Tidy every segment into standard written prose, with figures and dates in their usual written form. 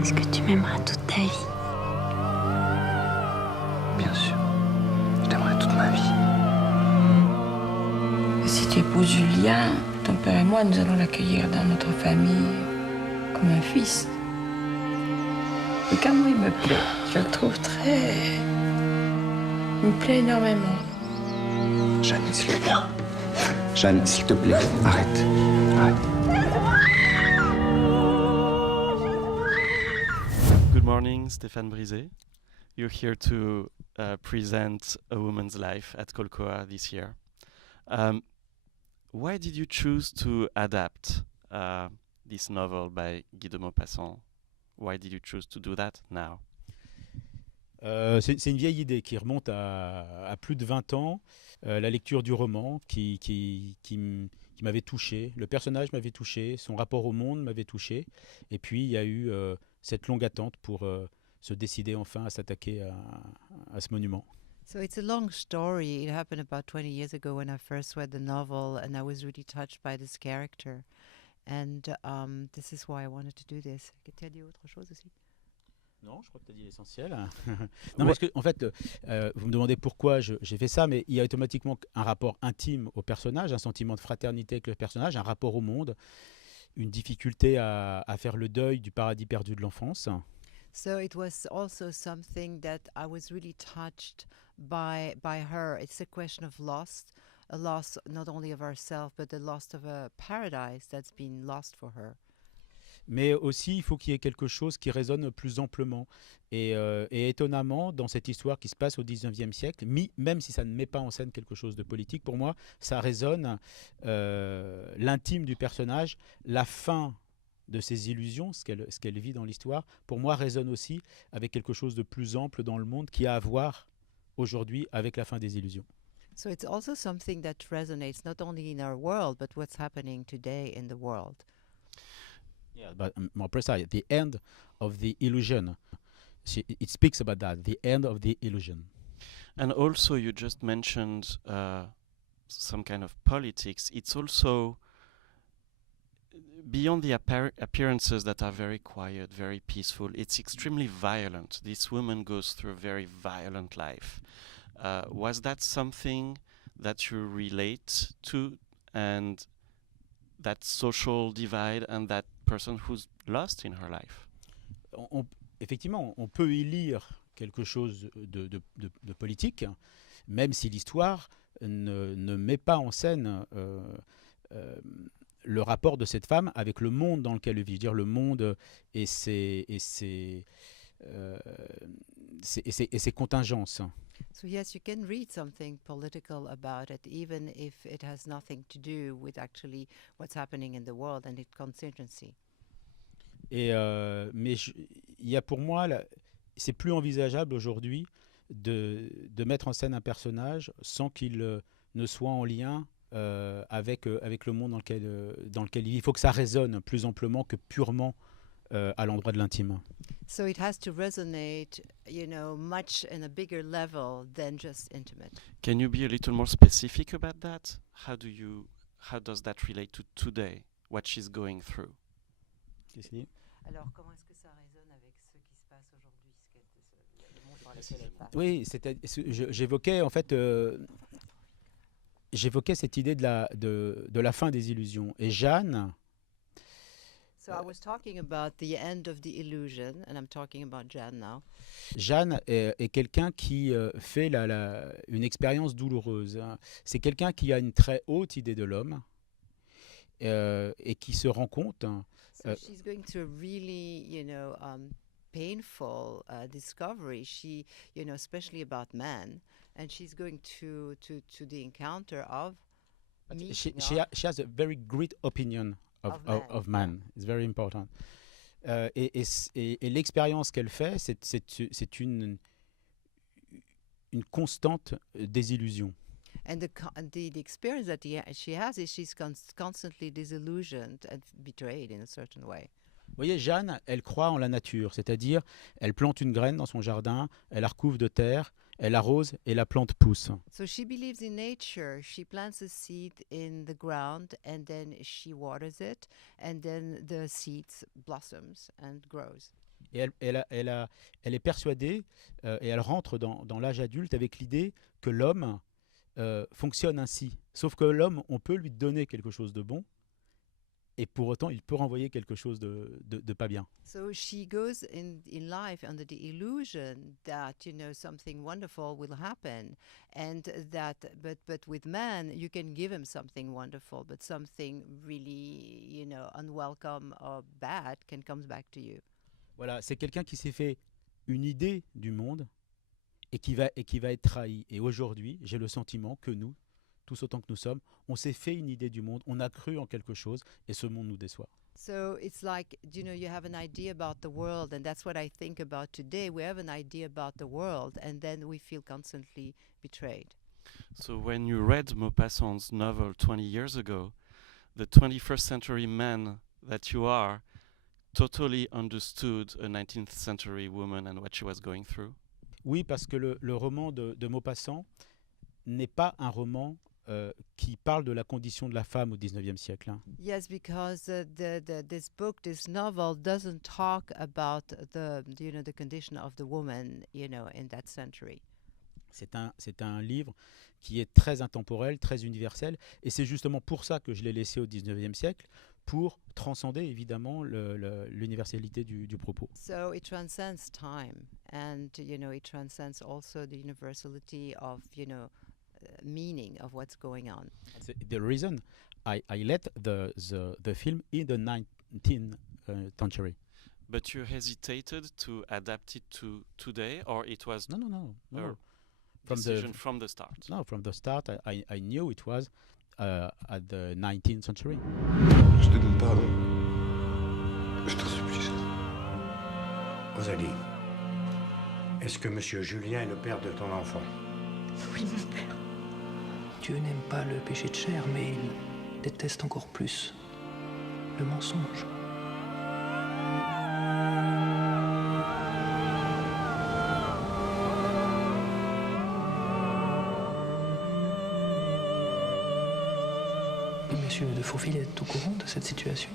Est-ce que tu m'aimeras toute ta vie? Bien sûr. Je t'aimerai toute ma vie. Si tu épouses Julien, ton père et moi, nous allons l'accueillir dans notre famille comme un fils. Et car moi, il me plaît. Je le trouve très... Il me plaît énormément. Jeanne, s'il te plaît. Jeanne, s'il te plaît, arrête. Arrête. Good morning, Stéphane Brisé. You're here to present A Woman's Life at Colcoa this year. Why did you choose to adapt this novel by Guy de Maupassant? Why did you choose to do that now? C'est une vieille idée qui remonte à plus de 20 ans. La lecture du roman qui m'avait touché. Le personnage m'avait touché, son rapport au monde m'avait touché. Et puis il y a eu cette longue attente pour se décider enfin à s'attaquer à ce monument. So it's a long story. It happened about 20 years ago when I first read the novel, and I was really touched by this character. And this is why I wanted to do this. Tu as dit autre chose aussi? Non, je crois que tu as dit l'essentiel. Non, parce que, en fait, vous me demandez pourquoi j'ai fait ça, mais il y a automatiquement un rapport intime au personnage, un sentiment de fraternité avec le personnage, un rapport au monde, une difficulté à faire le deuil du paradis perdu de l'enfance. So it was also something that I was really touched by her. It's a question of loss, a loss not only of herself, but the loss of a paradise that's been lost for her. Mais aussi, il faut qu'il y ait quelque chose qui résonne plus amplement. Et étonnamment, dans cette histoire qui se passe au 19e siècle, même si ça ne met pas en scène quelque chose de politique, pour moi, ça résonne l'intime du personnage, la fin de ses illusions, ce qu'elle vit dans l'histoire, pour moi, résonne aussi avec quelque chose de plus ample dans le monde qui a à voir aujourd'hui avec la fin des illusions. So it's also something that resonates not only in our world, but what's happening today in the world. Yeah, but more precise, the end of the illusion. It speaks about that, the end of the illusion. And also, you just mentioned some kind of politics. It's also beyond the appearances that are very quiet, very peaceful. It's extremely violent. This woman goes through a very violent life. Was that something that you relate to, and that social divide and that person who's lost in her life? Effectivement, on peut y lire quelque chose de politique, même si l'histoire ne met pas en scène le rapport de cette femme avec le monde dans lequel elle vit, dire le monde et ses contingences. So yes, you can read something political about it, even if it has nothing to do with actually what's happening in the world and its contingency. Mais il y a pour moi, c'est plus envisageable aujourd'hui de mettre en scène un personnage sans qu'il ne soit en lien avec le monde dans lequel il vit. Il faut que ça résonne plus amplement que purement à l'endroit de l'intime. So it has to resonate, much in a bigger level than just intimate. Can you be a little more specific about that? How does that relate to today, what she's going through? Alors, comment est-ce que ça résonne avec ce qui se passe aujourd'hui, le monde par lequel elle passe? Oui, j'évoquais en fait, cette idée de la fin des illusions. Et Jeanne. So I was talking about the end of the illusion, and I'm talking about Jeanne now. Jeanne est quelqu'un qui fait une expérience douloureuse. C'est quelqu'un qui a une très haute idée de l'homme et qui se rend compte. So she's going through a really, painful discovery. She, especially about men, and she's going to the encounter of. She has a very great opinion of man. It's very important. Et l'expérience qu'elle fait, c'est une constante désillusion. And the experience that she has is she's constantly disillusioned and betrayed in a certain way. Vous voyez, Jeanne, elle croit en la nature, c'est-à-dire elle plante une graine dans son jardin, elle la recouvre de terre, elle arrose et la plante pousse. So she believes in nature. She plants a seed in the ground and then she waters it, and then the seed blossoms and grows. Et elle est persuadée, et elle rentre dans l'âge adulte avec l'idée que l'homme fonctionne ainsi. Sauf que l'homme, on peut lui donner quelque chose de bon, et pour autant, il peut renvoyer quelque chose de pas bien. So she goes in life under the illusion that something wonderful will happen, and that but with man you can give him something wonderful, but something really unwelcome or bad can come back to you. Voilà, c'est quelqu'un qui s'est fait une idée du monde et qui va être trahi. Et aujourd'hui, j'ai le sentiment que nous, tous autant que nous sommes, on s'est fait une idée du monde, on a cru en quelque chose et ce monde nous déçoit. So it's like, you have an idea about the world, and that's what I think about today. We have an idea about the world, and then we feel constantly betrayed. So when you read Maupassant's novel 20 years ago, the 21st century man that you are totally understood a 19th century woman and what she was going through? Oui, parce que le roman de Maupassant n'est pas un roman qui parle de la condition de la femme au 19e siècle. Hein. Yes, because this book, this novel, doesn't talk about the condition of the woman, in that century. C'est un livre qui est très intemporel, très universel, et c'est justement pour ça que je l'ai laissé au 19e siècle, pour transcender évidemment l'universalité du propos. So it transcends time, and it transcends also the universality of meaning of what's going on. The reason I let the film in the 19th century. But you hesitated to adapt it to today, or it was No. decision from the start? No, from the start, I knew it was at the 19th century. Je te demande pardon. Je t'en supplie. Rosalie, est-ce que Monsieur Julien est le père de ton enfant? Oui, mon père. Dieu n'aime pas le péché de chair, mais il déteste encore plus le mensonge. Et Monsieur de Fauville est au courant de cette situation?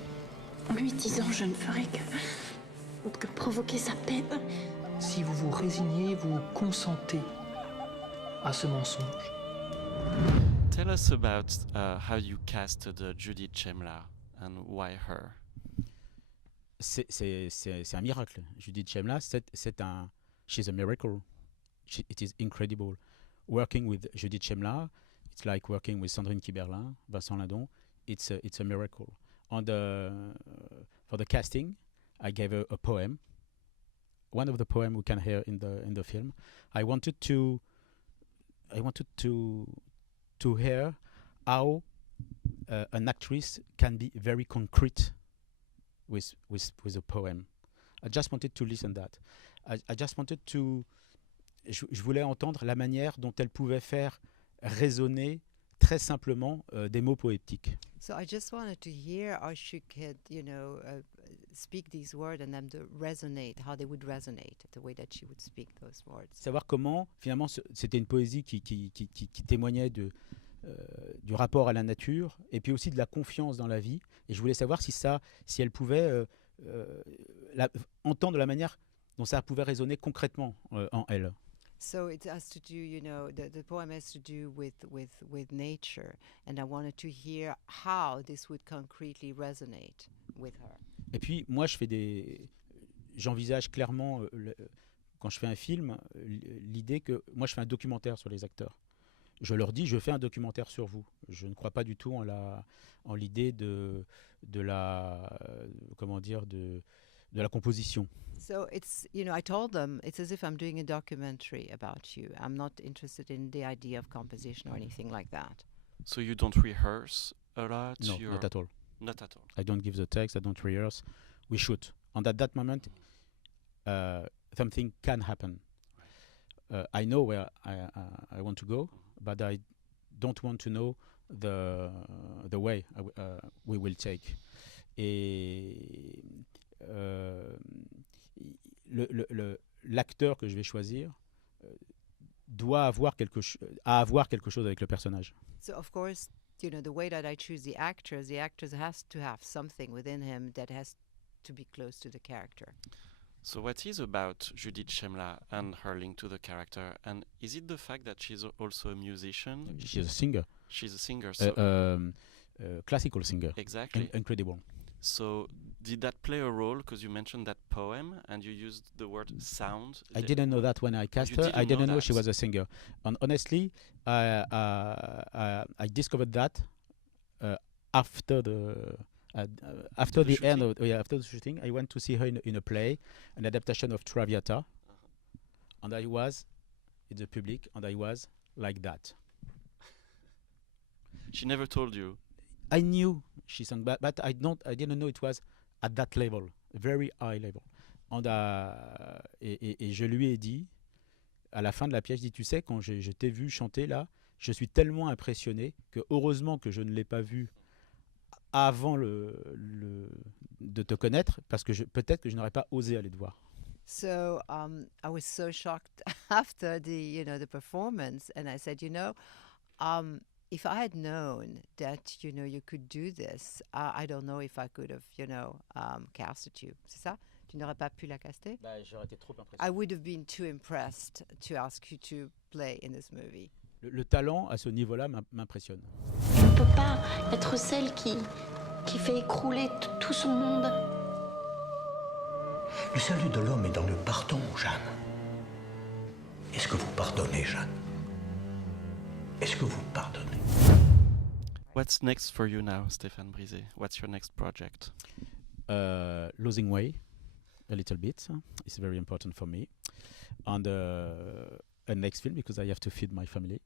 En lui disant, je ne ferai que provoquer sa peine. Si vous vous résignez, vous consentez à ce mensonge. Tell us about how you casted Judith Chemla and why her. C'est un miracle. Judith Chemla, she's a miracle. It is incredible. Working with Judith Chemla, it's like working with Sandrine Kiberlin, Vincent Lindon. It's a miracle. For the casting, I gave a poem. One of the poems we can hear in the film. I wanted to hear how an actress can be very concrete with a poem. I just wanted to listen that. I just wanted to. Je voulais entendre la manière dont elle pouvait faire résonner très simplement des mots poétiques. So I just wanted to hear how she could, speak these words and them to resonate, how they would resonate, the way that she would speak those words. Savoir comment, finalement, c'était une poésie qui témoignait du rapport à la nature et puis aussi de la confiance dans la vie. Et je voulais savoir si elle pouvait entendre la manière dont ça pouvait résonner concrètement en elle. So it has to do, the poem has to do with nature, and I wanted to hear how this would concretely resonate with her. Et puis moi, j'envisage clairement quand je fais un film l'idée que moi je fais un documentaire sur les acteurs. Je leur dis, je fais un documentaire sur vous. Je ne crois pas du tout en l'idée de la composition. So it's, I told them, it's as if I'm doing a documentary about you. I'm not interested in the idea of composition or anything like that. So you don't rehearse a lot? No, not at all. Not at all. I don't give the text, I don't rehearse. We shoot. And at that moment, something can happen. I know where I want to go, but I don't want to know the way we will take. Et l'acteur que je vais choisir doit avoir quelque chose avec le personnage. So of course, the way that I choose the actors has to have something within him that has to be close to the character. So what is about Judith Shemla and her link to the character? And is it the fact that she's also a musician? She's a singer, She's a singer, so classical singer, exactly. incredible. So did that play a role? Because you mentioned that poem and you used the word sound. I didn't know that when I cast you her. didn't I didn't know know she that. was a singer. And honestly, I discovered that after the after the the end shooting? of after the shooting. I went to see her in a play, an adaptation of Traviata, and I was in the public, and I was like that. She never told you. I knew she sang, but I didn't know it was at that level, very high level. And, et je lui ai dit, à la fin de la pièce, je dis, tu sais, quand je t'ai vu chanter là, je suis tellement impressionné que heureusement que je ne l'ai pas vu avant de te connaître, parce que peut-être que je n'aurais pas osé aller te voir. So I was so shocked after the performance, and I said, if I had known that you could do this, I don't know if I could have casted you. C'est ça? Tu n'aurais pas pu la caster? J'aurais été trop impressionné. I would have been too impressed to ask you to play in this movie. Le talent à ce niveau-là m'impressionne. On ne peut pas être celle qui fait écrouler tout son monde. Le salut de l'homme est dans le pardon, Jeanne. Est-ce que vous pardonnez, Jeanne? Est-ce que vous pardonnez? What's next for you now, Stéphane Brisé? What's your next project? Losing weight a little bit. It's very important for me. And a next film, because I have to feed my family.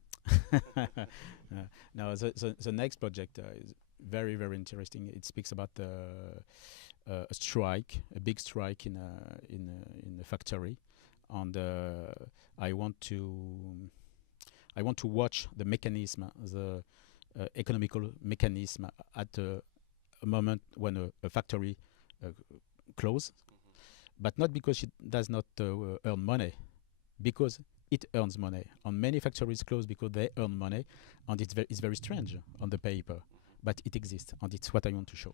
Now, the next project is very, very interesting. It speaks about a strike, a big strike in a factory, and I want to watch the mechanism, the economical mechanism at a moment when a factory closes, but not because it does not earn money, because it earns money. And many factories close because they earn money, and it's very strange on the paper, but it exists, and it's what I want to show.